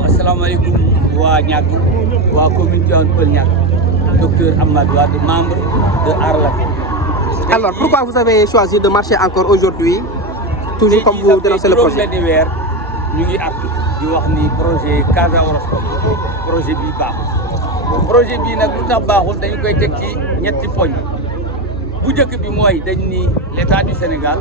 waaw asalaamaaleykum waa Niaga waa commune Tivaouane Peulh Niaga docteur Amadou Wade membre de Aar Ladoum. Alors pourquoi vous avez choisi de marcher encore aujourd'hui toujours comme vous dénoncez le projet benn weer ñu ngi artu di wax ni projet Casa Horoscope projet bii baaxul projet bii nag lu tax baaxul dañu koy teg ci ñetti poñ bu njëkk bi mooy dañ ni l'État du Sénégal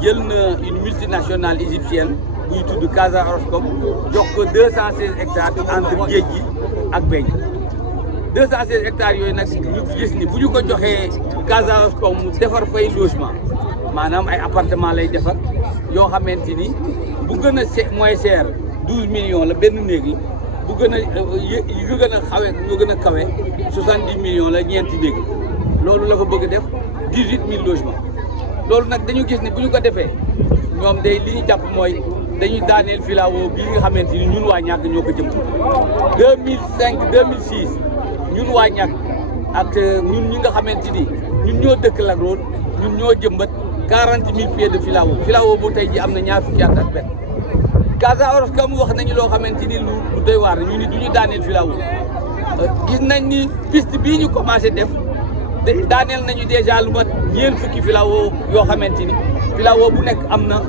jël na une multinationale égyptienne buy tudd Casa Horoscope jox ko 216 hectares entre géej gi ak beñ 216 hectares yooyu nag ñu gis ni bu ñu ko joxee Casa Horoscope mu defar fay logement maanaam ay appartement lay defar yoo xamante ni bu gën a moins cher 12 millions la benn néeg la bu gën a yi gën a xawe ñoo gën a kawe 70 millions la ñeenti néeg loolu la fa bëgg a def 18000 logements loolu nag dañu gis ni bu ñu ko defee ñoom day li ñu jàpp mooy dañuy daaneel filao bii nga xamante ni ñun waa Niaga ñoo ko jëm 2005 2006 ñun waa Niaga ak ñun ñi nga xamante ni ñun ñoo dëkk Lac Rose ñun ñoo jëmbat 40 000 pieds de filao bu tey ji am na ñaar fukki at ak benn Casa Horoscope wax nañu loo xamante ni lu doy waar ñu ni du ñu daaneel filao gis nañ ni piste bii ñu commencé def daaneel nañu déjà lu mat ñeent fukki filao yoo xamante ni filao bu nekk am na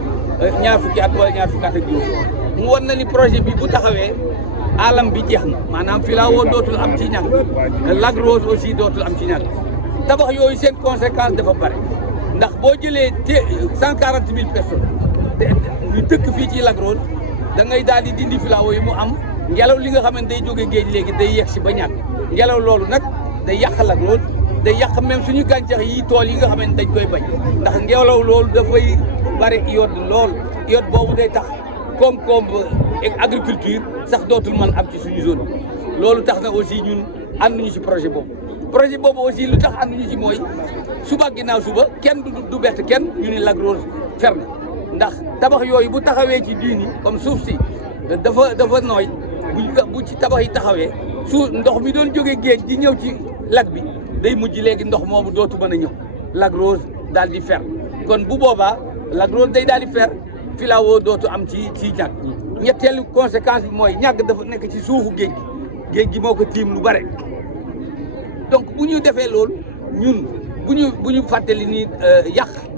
ñaar fukki at wala ñaar fukki at ak juróom mu won na ni projet bi bu taxawee alam bi jeex na maanaam filao dootul am ci Niaga Lac Rose aussi dootul am ci Niaga tabax yooyu seen conséquence dafa bare ndax boo jëlee 140 000 personnes ñu dëkk fii ci Lac Rose da ngay daal di dindi filao yi mu am ngelaw li nga xamante day jóge géej léegi day yegg si ba Niaga ngelaw loolu nag day yàq Lac Rose day yàq même suñu gàncax yi tool yi nga xamante dañ koy bañ ndax ngelaw loolu dafay bare iode lool iode boobu day tax koom-koom agriculture sax dootul mën am ci suñu zone bi loolu tax na aussi ñun ànduñu ci projet boobu aussi lu tax ànduñu ci mooy suba ginnaaw suba kenn du bett kenn ñu ni Lac Rose ferme ndax tabax yooyu bu taxawee ci diini comme suuf si dafa nooy bu ci tabax yi taxawee ndox mi doon jógee géej di ñëw ci lac bi day mujj léegi ndox moomu dootu mën a ñëw Lac Rose daal di fer kon bu boobaa Lac Rose day daal di fer filao dootu am ci Niaga ñetteelu conséquence bi mooy Niaga dafa nekk ci suufu géej gi moo ko tiim lu bare donc bu ñu defee loolu ñun bu ñu fàttali ni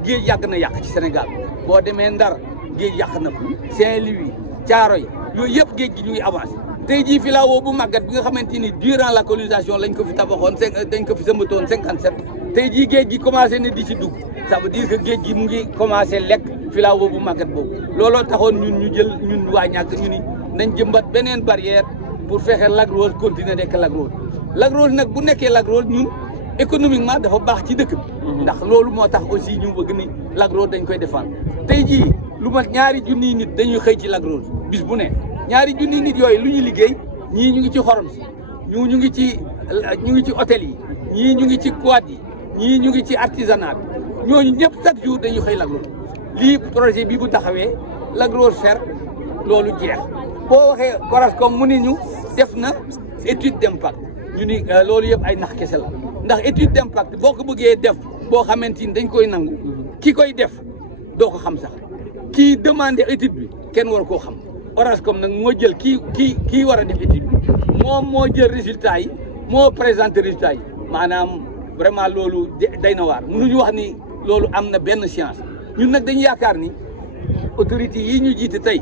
géej yàgg na yàq ci Sénégal boo demee Ndar géej yàq na ko Saint-Louis Thiaroye yooyu yëpp géej gi ñu ngi avancé tey jii filao bu màggat bi nga xamante ni durant la colonisation lañ ko fi tabaxoon dañ ko fi sëmbatoon 57 tey jii géej gi commencé na di ci dugg ça veut dire que géej gi mu ngi commencé lekk filao bu màggat boobu looloo taxoon ñun waa Niaga ñu ni nañ jëmbat beneen barrière pour fexe Lac Rose continuer nekk Lac Rose nag bu nekkee Lac Rose ñun économiquement dafa baax ci dëkk bi ndax loolu moo tax aussi ñu bëgg ni Lac Rose dañ koy défendre tey jii lu mat ñaari junniy nit dañuy xëy ci Lac Rose bis bu ne ñaari junniy nit yooyu lu ñuy liggéey ñii ñu ngi ci xorom si ñu ngi ci hôtel yi ñii ñu ngi ci quad yi ñii ñu ngi ci artisanat bi ñooñu ñëpp chaque jour dañuy xëy Lac Rose lii projet bi bu taxawee Lac Rose fer loolu jeex boo waxee Horoscope mu ni ñu def na étude d'impact ñu ni loolu yëpp ay nax kese la ndax étude d'impact boo ko bëggee def boo xamante ni dañ koy nangu ki koy def doo ko xam sax kii demandé étude bi kenn war koo xam Horoscope nag moo jël kii war a def étude bi moom moo jël résultat yi moo présenté résultat yi maanaam vraiment loolu day na waar mënuñu wax ni loolu am na benn science ñun nag dañu yaakaar ni autorités yi ñu jiite tey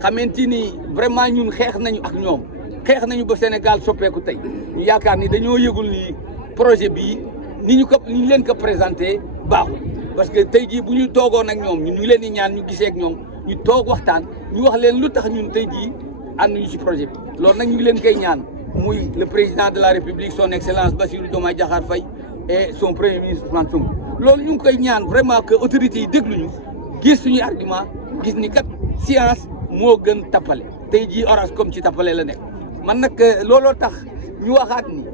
xamante ni vraiment ñun xeex nañu ak ñoom xeex nañu ba Sénégal soppeeku tey ñu yaakaar ni dañoo yëgul ni projet bii ni ñu leen ko présenté baaxul parce que tey jii bu ñu toogoon ak ñoom ñu leen di ñaan ñu gisee ak ñoom ñu toog waxtaan ñu wax leen lu tax ñun tey jii ànduñu ci projet bi loolu nag ñu ngi leen koy ñaan muy le président de la République son excellence Bassirou Diomaye Diakhar Faye et son premier ministre Ousmane Sonko loolu ñu ngi koy ñaan vraiment que autorités yi dégluñu gis suñuy argument gis ni kat science moo gën tappale tey jii Horoscope ci tappale la nekk man nag looloo tax ñu waxaat ni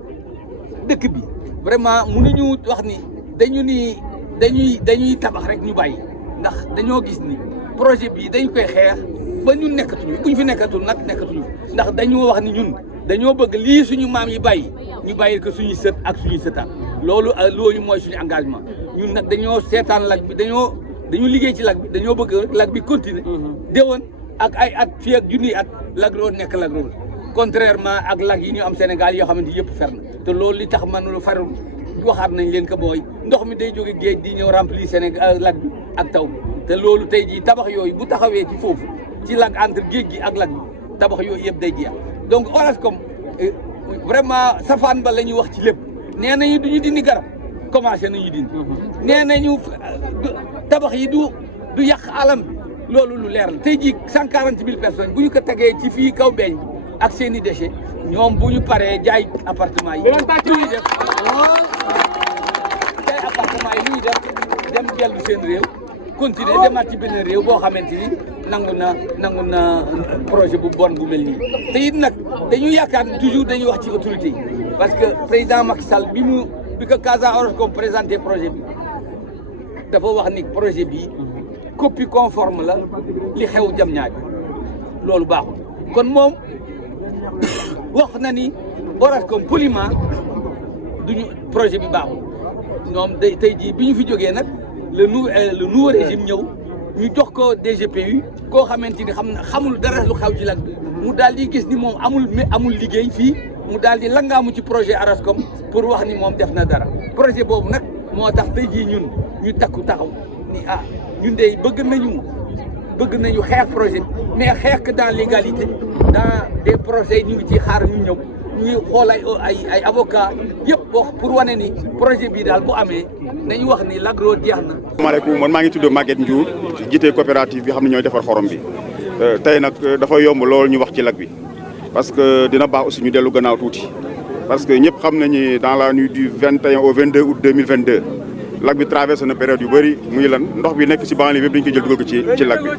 dëkk bi vraiment mënuñu wax ni dañuy tabax rek ñu bàyyi ndax dañoo gis ni projet bi dañ koy xeex ba ñun nekkatuñu buñ fi nekkatul nag nekkatuñu ndax dañoo wax ni ñun dañoo bëgg lii suñu maam yi bàyyi ñu bàyyi ko suñuy sët ak suñuy sëtaan loolu mooy suñu engagement ñun nag dañoo seetaan Lac bi dañu liggéey ci Lac bi dañoo bëgg rek Lac bi continuer déwoon ak ay at fii ak junniy at Lac Rose nekk Lac Rose contrairement ak lac yi ñu am Sénégal yoo xamante yëpp fer na te loolu li tax man lu farul waxaat nañ leen ko booy ndox mi day jóge géej di ñëw remplir Sénégal lac bi ak taw bi te loolu tey jii tabax yooyu bu taxawee ci foofu ci lac entre géej gi ak lac bi tabax yooyu yëpp day jeex donc Orascom vraiment safaan ba la ñuy wax ci lépp nee nañu duñu dindi garab commencé nañu dindi nee nañu tabax yi du yàq alam bi loolu lu leer la tey jii 140 000 personnes bu ñu ko tegee ci fii kaw beeñ ak seen i déchets ñoom bu ñu paree jaay appartement yi lu ñuy def jaay appartement yi lu ñuy def dem dellu seen réew continuer demaat ci beneen réew boo xamante ni nangu na projet bu bon bu mel nii te it nag dañu yaakaar toujours dañuy wax ci autorité yi parce que président Macky Sall bi ko Casa Orascom présenté projet bi dafa wax ni projet bi copie conforme la li xew Diamniadio loolu baaxul kon moom wax na ni Orascom poliment duñu projet bi baaxul ñoom tey jii bi ñu fi jógee nag le nouveau régime ñëw ñu jox ko DGPU koo xamante ni xamul dara lu xaw ci lac bi mu daal di gis ni moom amul liggéey fii mu daal di langaamu ci projet Orascom pour wax ni moom def na dara projet boobu nag moo tax tey jii ñun ñu takku taxaw ni ñun de bëgg nañu xeex projet mais xeex que dans l'égalité dans des projets ñu ngi ci xaar ñu ñëw ñuy xool ay avocat yëpp wax pour wane ni projet bii daal bu amee nañu wax ni Lac Rose jeex na. asalaamaaleykum man maa ngi tudd Maguette Ndiour jiite coopérative bi xam ne ñooy defar xorom bi tey nag dafa yomb lool ñu wax ci lac bi parce que dina baax aussi ñu dellu gannaaw tuuti parce que ñëpp xam nañu dans la nuit du 21 au 22 août 2022 lac bi traversé na période yu bëri muy lan ndox bi nekk ci banlieue bi dañu ko jël dugal ko ci lac bi.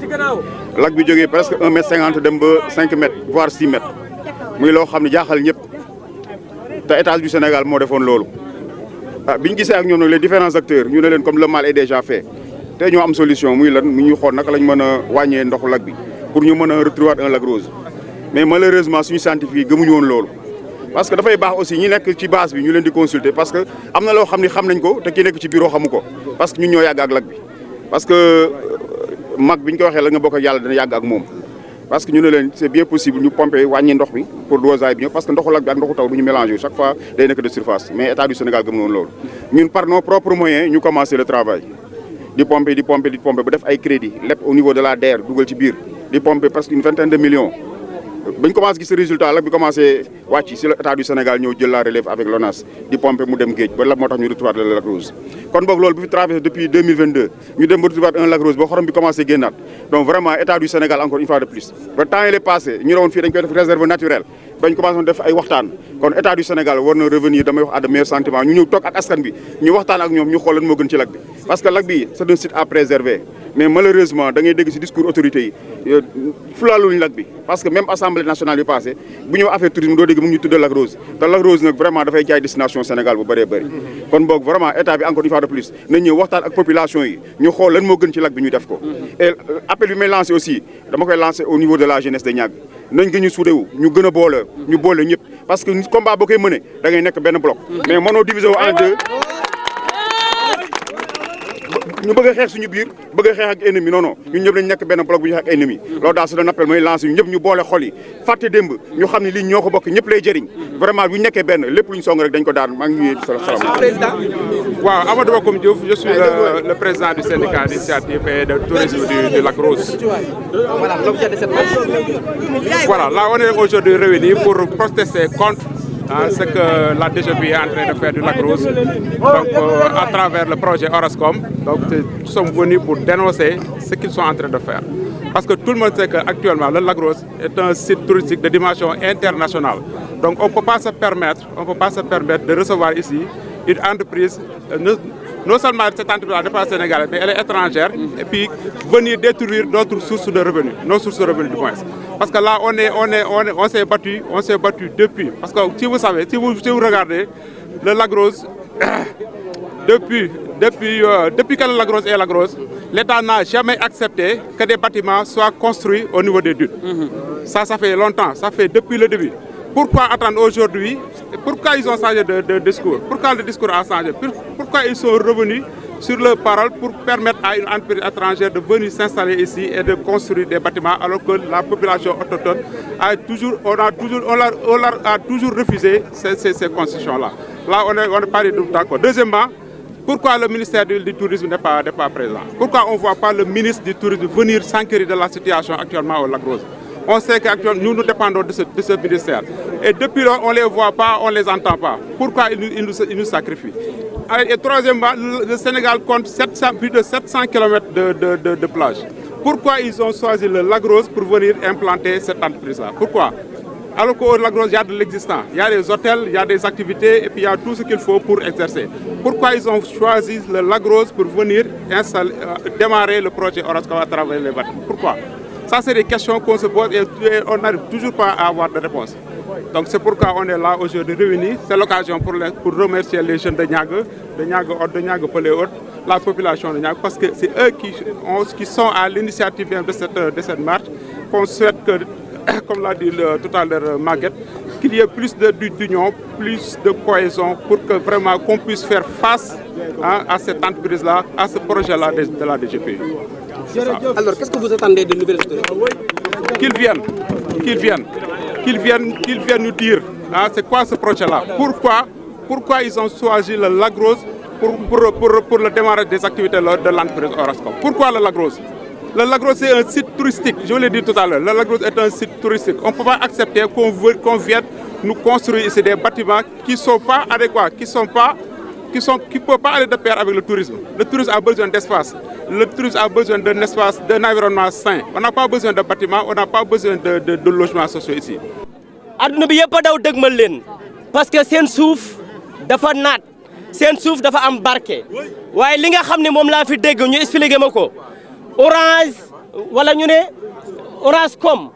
lac bi jógee presque 1,50 m dem ba 5 mètres voire 6 mètres muy loo xam ne jaaxal ñëpp te état du Sénégal moo defoon loolu. bi ñu gisee ak ñoom nag les différents acteurs ñu ne leen comme le mal est déjà fait te ñoo am solution muy lan mu ñuy xool naka lañ mën a wàññee ndoxu lac bi pour ñu mën a retrouver un Lac Rose mais malheureusement suñu scientifique yi gëmuñu woon loolu. parce que dafay baax aussi ñi nekk ci base bi ñu leen di consulter parce que am na loo xam ni xam nañ ko te ki nekk ci bureau xamu ko parce que ñun ñoo yàgg ak lac bi parce que mag bi ñu ko waxee la nga bokk ak yàlla dana yàgg ak moom. parce que ñu ne leen c'est bien possible ñu pomper wàññi ndox bi pour dosage bi ñëw parce que ndoxu lac bi ak ndoxu taw du ñu mélanger chaque fois day nekk de surface mais état du Sénégal gëm noonu loolu. ñun par nos propres moyens ñu commencé le travail di pomper ba def ay crédit lépp au niveau de la DER dugal ci biir di pomper presque une vingtaine de millions. bañ commencé gis résultat lac bi commencé wàcc si l'état du Sénégal ñëw jël la relève avec l'ONAS di pomper mu dem géej ba la moo tax ñu retrouver le Lac Rose. kon boog loolu bu fi traversé depuis 2022 ñu dem ba retrouver un Lac Rose ba xorom bi commencé génnaat donc vraiment état du Sénégal encore une fois de plus. ba temps il est passé ñu ne woon fii dañ koy def réserve naturelle bañ commencé def ay waxtaan kon état du Sénégal war na revenir damay wax à de meilleurs sentiments ñu ñëw toog ak askan bi ñu waxtaan ak ñoom ñu xool lan moo gën ci lac bi. parce que lac bi c'est un site à préserver mais malheureusement da ngay dégg ci discours autorités yi fulaaluñu lac bi parce que même assemblée nationale bi passé bu ñëw affaire tourisme doo dégg mu ngi ñu tuddee Lac Rose te Lac Rose nag vraiment dafay jaay destination Sénégal bu bëree bëri. kon boog vraiment état bi encore une fois de plus nañ ñëw waxtaan ak population yi ñu xool lan moo gën ci lac bi ñu def ko. et appel bi may lancé aussi dama koy lancé au niveau de la jeunesse de Niague nañ gën ñu suudewu ñu gën a boole ñëpp parce que combat boo koy mëne da ngay nekk benn bloc mais mënoo diviser wu en deux. ñu bëgg a xeex suñu biir bëgg a xeex ak ennemi non ñun ñëpp dañu nekk benn bloc bu ñu xeex ak ennemi loolu daal su doon appel mooy lancé ñu ñëpp ñu boole xol yi fàtte démb ñu xam ne lii ñoo ko bokk ñëpp lay jëriñ vraiment bu ñu nekkee benn lépp lu ñu song rek dañ ko daan maa ngi ñëwee salaam. waaw Amadou Bokoum Diouf je suis le président du syndicat d'initiative et de tourisme du Lac Rose. Voilà l'objet de cette marche. Voilà, là on est aujourd'hui réunis pour protester contre ce que la DGPU est en train de faire du Lac Rose, donc à travers le projet Orascom. Donc nous sommes venus pour dénoncer ce qu'ils sont en train de faire. Parce que tout le monde sait qu'actuellement le Lac Rose est un site touristique de dimension internationale. Donc on ne peut pas se permettre de recevoir ici une entreprise, non seulement cette entreprise n'est pas sénégalaise, mais elle est étrangère, et puis venir détruire notre source de revenus, nos sources de revenus du moins. Parce que là, on s'est battu depuis. Parce que si vous savez, si vous regardez, le Lac Rose, depuis que le Lac Rose est Lac Rose, l'État n'a jamais accepté que des bâtiments soient construits au niveau des dunes. Ça fait longtemps, ça fait depuis le début. Pourquoi attendre aujourd'hui? Pourquoi ils ont changé de discours? Pourquoi le discours a changé? Pourquoi ils sont revenus sur leur parole pour permettre à une entreprise étrangère de venir s'installer ici et de construire des bâtiments alors que la population autochtone a toujours refusé ces concessions-là. Là, on n'est pas du tout d'accord. Deuxièmement, pourquoi le ministère du Tourisme n'est pas présent? Pourquoi on ne voit pas le ministre du Tourisme venir s'enquérir de la situation actuellement au Lac Rose? On sait qu'actuellement, nous dépendons de ce ministère. Et depuis lors, on ne les voit pas, on ne les entend pas. Pourquoi ils nous sacrifient? Et troisièmement, le Sénégal compte plus de 700 km de plage. Pourquoi ils ont choisi le Lac Rose pour venir implanter cette entreprise-là? Pourquoi? Alors qu'au Lac Rose, il y a de l'existant. Il y a des hôtels, il y a des activités et puis il y a tout ce qu'il faut pour exercer. Pourquoi ils ont choisi le Lac Rose pour venir démarrer le projet Horoscope à travers les bâtiments? Pourquoi? Ça, c'est des questions qu'on se pose et on n'arrive toujours pas à avoir de réponse. Donc c'est pourquoi on est là aujourd'hui réunis. C'est l'occasion pour remercier les jeunes de Niague Pelé Haute, la population de Niague, parce que c'est eux qui sont à l'initiative de cette marche. On souhaite que, comme l'a dit tout à l'heure Maguette, qu'il y ait plus d'union, plus de cohésion pour que vraiment qu'on puisse faire face à cette entreprise-là, à ce projet-là de la DGPU. Alors, qu'est-ce que vous attendez de nouvelles autorités? Qu'ils viennent nous dire c'est quoi ce projet-là. Pourquoi ils ont choisi le Lac Rose pour le démarrage des activités de l'entreprise Horoscope. Pourquoi le Lac Rose? Le Lac Rose c'est un site touristique, je vous l'ai dit tout à l'heure. Le Lac Rose est un site touristique. On ne peut pas accepter qu'on vienne nous construire ici des bâtiments qui ne sont pas adéquats, qui ne peuvent pas aller de pair avec le tourisme. Le tourisme a besoin d'espace. Le tourisme a besoin d'un espace, d'un environnement sain. On n'a pas besoin de bâtiments, on n'a pas besoin de logements sociaux ici. Aduna bi yëpp daw dëgmal leen parce que seen suuf dafa naat seen suuf dafa am barke waaye li nga xam ne moom laa fi dégg ñu expliqué ma ko Orange wala ñu ne Orascom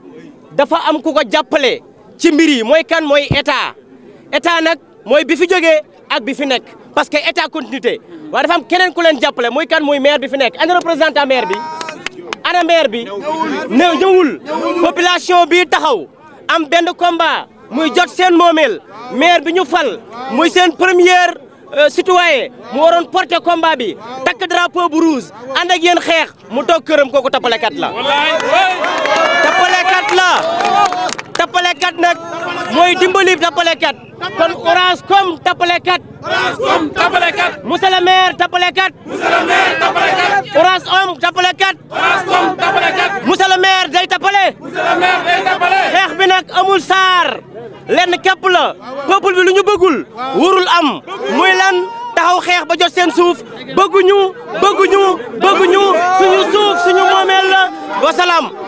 dafa am ku ko jàppale ci mbir yi mooy kan mooy état nag mooy bi fi jógee ak bi fi nekk parce que état continuité waaye dafa am keneen ku leen jàppale mooy kan mooy maire bi fi nekk ana représentant maire bi ana maire bi ñëwul population bi taxaw am benn combat muy jot seen moomeel maire bi ñu fal muy seen première citoyen mu waroon porter combat bi takk drapeau bu rouge ànd ak yéen xeex mu toog këram kooku tappalekat la tappalekat nag mooy dimbali tappalekat kon Orascom tappalekat monsieur le maire tappalekat Orascom tappalekat monsieur le maire day tappale xeex bi nag amul saar lenn képp la peuple bi lu ñu bëggul warul am muy lan taxaw xeex ba jot seen suuf bëgguñu suñu suuf suñu moomeel la wasalaam